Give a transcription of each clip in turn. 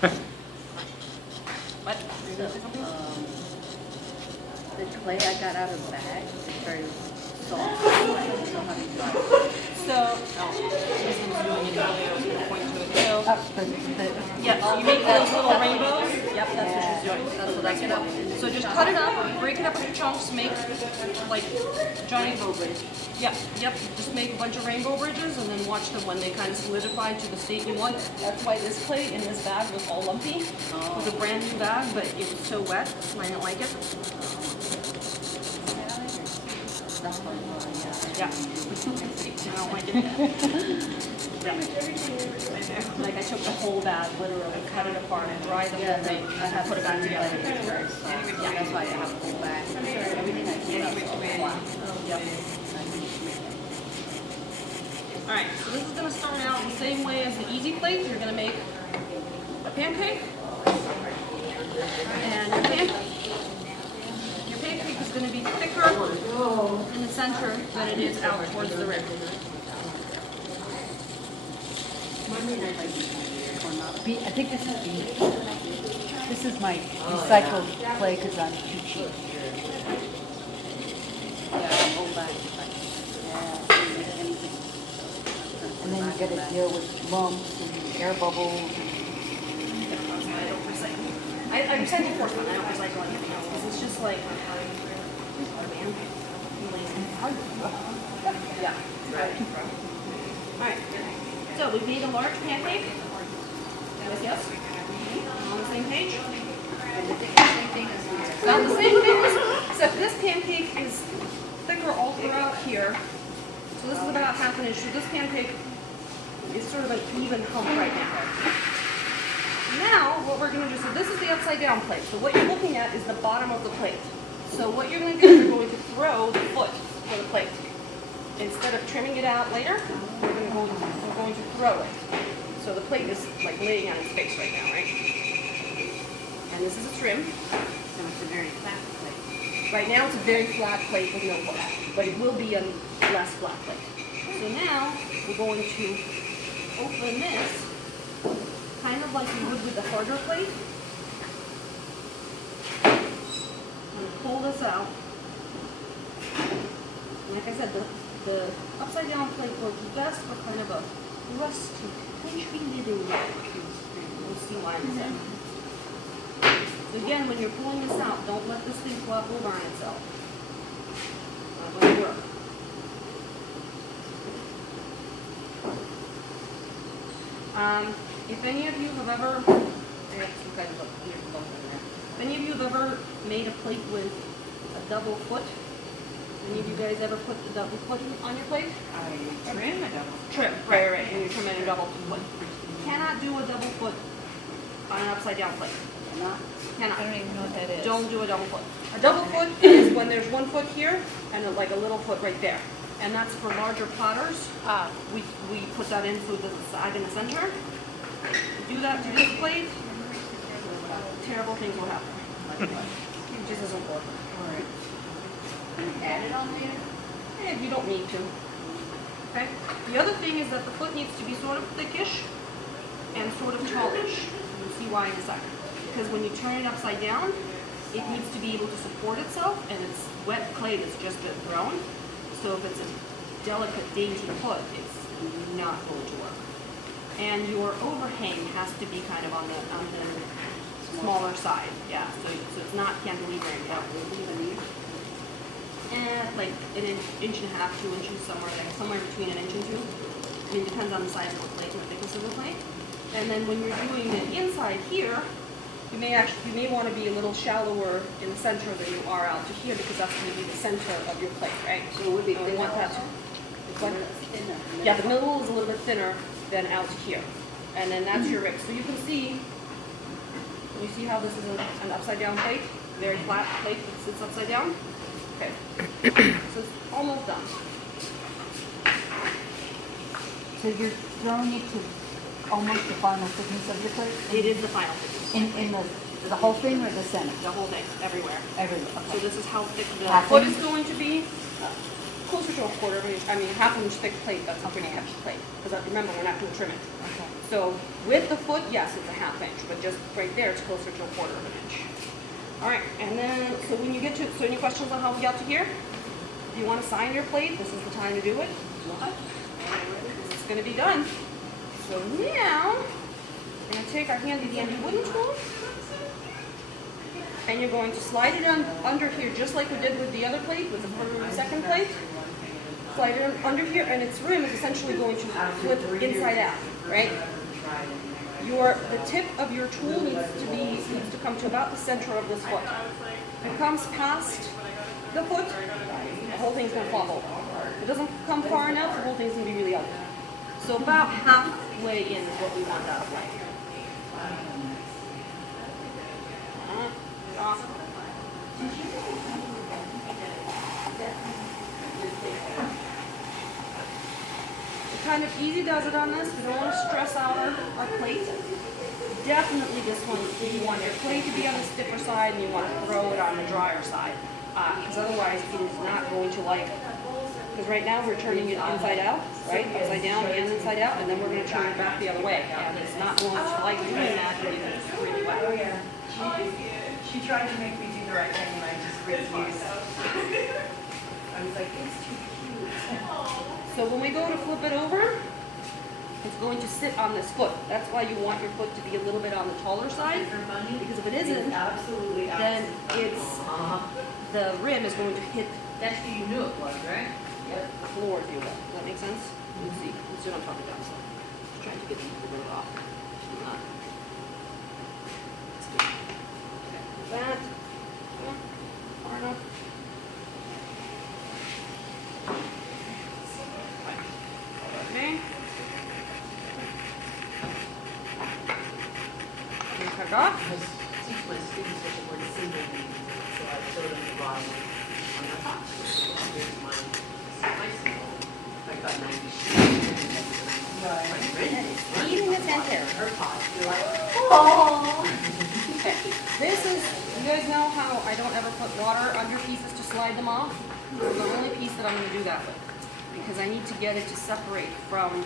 What? Are you gonna say something? The clay I got out of the bag is very soft. I don't know how to dry it. So, this one's doing it earlier. I was going to point to it. So, Oh, yeah, so you make those little rainbows. Yep, that's what she's doing. That's what that's for. So just cut it up, break it up into chunks, make like giant rainbow bridge. Yep. Just make a bunch of rainbow bridges and then watch them when they kind of solidify to the state you want. That's why this clay in this bag was all lumpy. It was a brand new bag, but it was so wet, and I didn't like it. Yeah. I don't like it. Yeah. Like I took the whole bag, literally, cut it apart and dried the whole thing, and put it back together. Yeah, that's why I have a full bag. Everything I do is flat. Yep. Alright, so this is going to start out the same way as the easy plate. You're going to make a pancake. And your pancake is going to be thicker in the center than it is out towards the rim. I think this is beef. This is my recycled clay because I'm too cheap. Yeah, whole bag. And then you got to deal with lumps and air bubbles. I'm sending for fun. I don't recycle anything else because it's just like, yeah. Alright. So we've made a large pancake. Yes? On the same page? Not the same thing, except this pancake is thicker all throughout here. So this is about half an inch. So this pancake is sort of an even hump right now. Now, what we're going to do, so this is the upside down plate. So what you're looking at is the bottom of the plate. So what you're going to do is you're going to throw the foot for the plate. Instead of trimming it out later, we're going to throw it. So the plate is like laying on its face right now, right? And this is a trim. So it's a very flat plate. Right now it's a very flat plate with no foot, but it will be a less flat plate. So now we're going to open this kind of like you would with the harder plate. I'm going to pull this out. Like I said, the upside down plate works best for kind of a rustic country living look. You'll see why in a second. So again, when you're pulling this out, don't let this thing flop over on itself. Not going to work. If any of you have ever, if any of you have ever made a plate with a double foot, any of you guys ever put the double foot on your plate? I trim a double. Trim, right. And you trim it in a double foot. You cannot do a double foot on an upside down plate. Cannot. I don't even know what that is. Don't do a double foot. A double foot is when there's one foot here and like a little foot right there. And that's for larger potters. We put that in through the side in the center. Do that to this plate, terrible things will happen. It just doesn't work. Alright. Add it on there? And you don't need to. Okay? The other thing is that the foot needs to be sort of thickish and sort of tallish. You'll see why in a second. Because when you turn it upside down, it needs to be able to support itself, and it's wet clay that's just been thrown. So if it's a delicate, dainty foot, it's not going to work. And your overhang has to be kind of on the smaller side. Yeah, so it's not cantilevering out. And like an inch and a half, 2 inches, somewhere between an inch and 2. I mean, it depends on the size of the plate and the thickness of the plate. And then when you're doing the inside here, you may want to be a little shallower in the center than you are out to here, because that's going to be the center of your plate, right? So it would be we want that to, thinner. yeah, the middle is a little bit thinner than out to here. And then that's your rick. So you can see, you see how this is an upside down plate? Very flat plate that sits upside down? Okay. So it's almost done. So you're throwing it to almost the final thickness of your plate? It is the final thickness. In the whole thing or the center? The whole thing, everywhere. Everywhere. So Okay. this is how thick the Half foot inch? is going to be. closer to a quarter of an inch, I mean half an inch thick plate, that's a pretty heavy plate. Because remember, we're not going to trim it. Okay. So with the foot, yes, it's a half inch, but just right there, it's closer to a quarter of an inch. All right, and then, so when you get to, so any questions on how we got to here? If you want to sign your plate, this is the time to do it. If not, it's going to be done. So now, we're going to take our handy dandy wooden tool, and you're going to slide it under here, just like we did with the other plate, with the second plate. Slide it under here, and its rim is essentially going to flip inside out, right? The tip of your tool needs to come to about the center of this foot. If it comes past the foot, the whole thing's going to fall over. If it doesn't come far enough, the whole thing's going to be really ugly. So about halfway in is what we want that way. Awesome. Kind of easy does it on this. We don't want to stress out our plate. Definitely this one, you want your plate to be on the stiffer side and you want to throw it on the drier side. Because otherwise it is not going to like it. Because right now we're turning it inside out, right? Upside down and inside out, and then we're going to turn it back the other way. And it's not going to like doing that if it's really wet. Oh yeah. She tried to make me do the right thing and I just refused. I was like, it's too cute. So when we go to flip it over, it's going to sit on this foot. That's why you want your foot to be a little bit on the taller side, because if it isn't, then it's the rim is going to hit. That's who you knew it was, right? Yep, the floor, if you will. Does that make sense? Let's see. Let's do it on top of that. So just trying to get the rim off. Let's do that. Yeah, far enough. Okay. Cut off. Teach my students what the word single means, so I showed them the bottom on the top. Here's my symbol. I got 90 sheets. Right. Eating a center. Her pot. You're like, oh. Okay. This is, you guys know how I don't ever put water under pieces to slide them off? This is the only piece that I'm going to do that with. Because I need to get it to separate from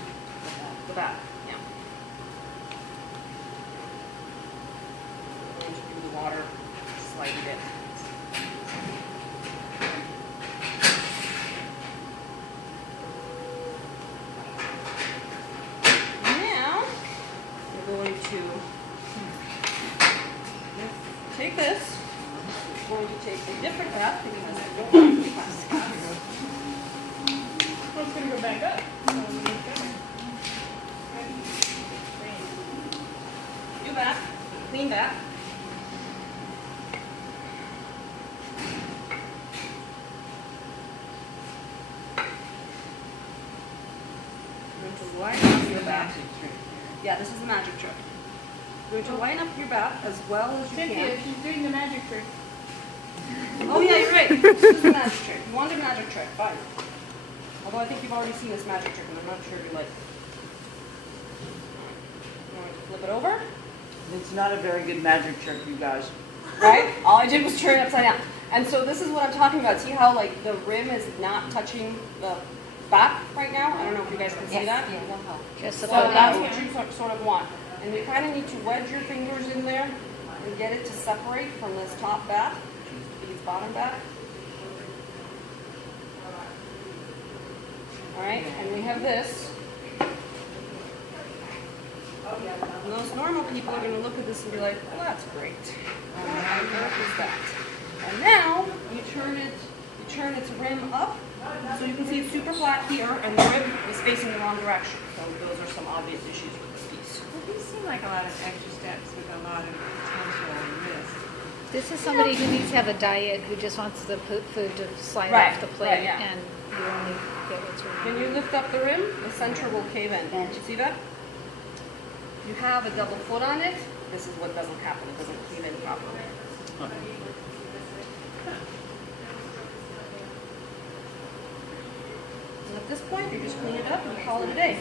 the back. Yeah. I'm going to do the water, slide it in. Now, we're going to take this. We're going to take a different bath because I don't want to plastic. Well, it's going to go back up. New bath, clean bath. Going to line up your bath. Yeah, this is the magic trick. Going to line up your bath as well as you Cynthia, can. she's doing the magic trick. Oh yeah, you're right. This is the magic trick. You want a magic trick, fine. Although I think you've already seen this magic trick and I'm not sure if you like it. You want to flip it over, It's not a very good magic trick, you guys. right? All I did was turn it upside down. And so this is what I'm talking about. See how like the rim is not touching the back right now? I don't know if you guys can see that. Yeah, that'll help. Just So about that's that. what you sort of want. And you kind of need to wedge your fingers in there and get it to separate from this top back, these bottom back. All right, and we have this. And those normal people are going to look at this and be like, well, that's great. How on earth is that? And now you turn its rim up, so you can see it's super flat here, and the rim is facing the wrong direction. So those are some obvious issues with this piece. Well, these seem like a lot of extra steps with a lot of potential risk. This is somebody who needs to have a diet, who just wants the food to slide Right, off the plate, right, yeah. and you only get what's When you remaining. lift up the rim, the center will cave in. Do you see that? You have a double foot on it. This is what doesn't happen. It doesn't cave in properly. And at this point, you just clean it up and call it a day.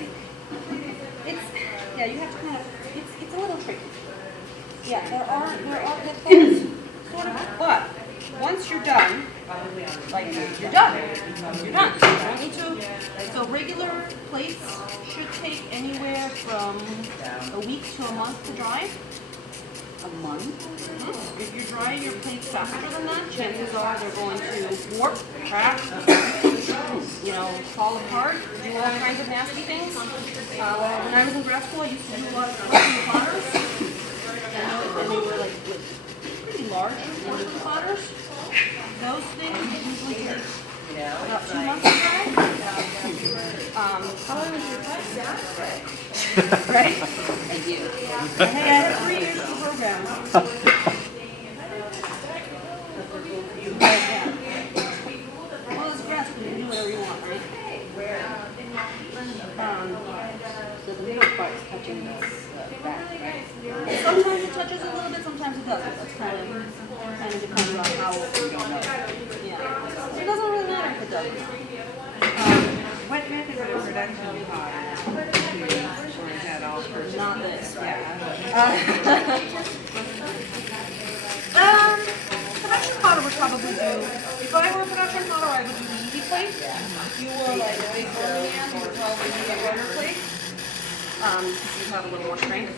You have to kind of, it's a little tricky. Yeah, there are pitfalls, sort of, but once you're done, like you're done. You're done. You don't need to. So regular plates should take anywhere from a week to a month to dry. A month? If you're drying your plates faster than that, chances are they're going to warp, crack, fall apart, do all kinds of nasty things. When I was in grad school, I used to do a lot of cooking potters, and they were like pretty large wonderful potters. Those things usually take about 2 months to dry. How long was your class? Right? Thank you. Hey, I had 3 years of the program. Well, it's grad school, you can do whatever you want, right? So the middle part's touching this back, right? Sometimes it touches a little bit, sometimes it doesn't. That's kind of depends on how you don't know. Yeah. It doesn't really matter if it doesn't. What method of production pot do you use, or is that all personal? Not this, yeah. Production potter would probably do, if I were a production potter, I would do the easy plate. If you were like a big burning man, you would probably do the harder plate. Because you have a little more strength.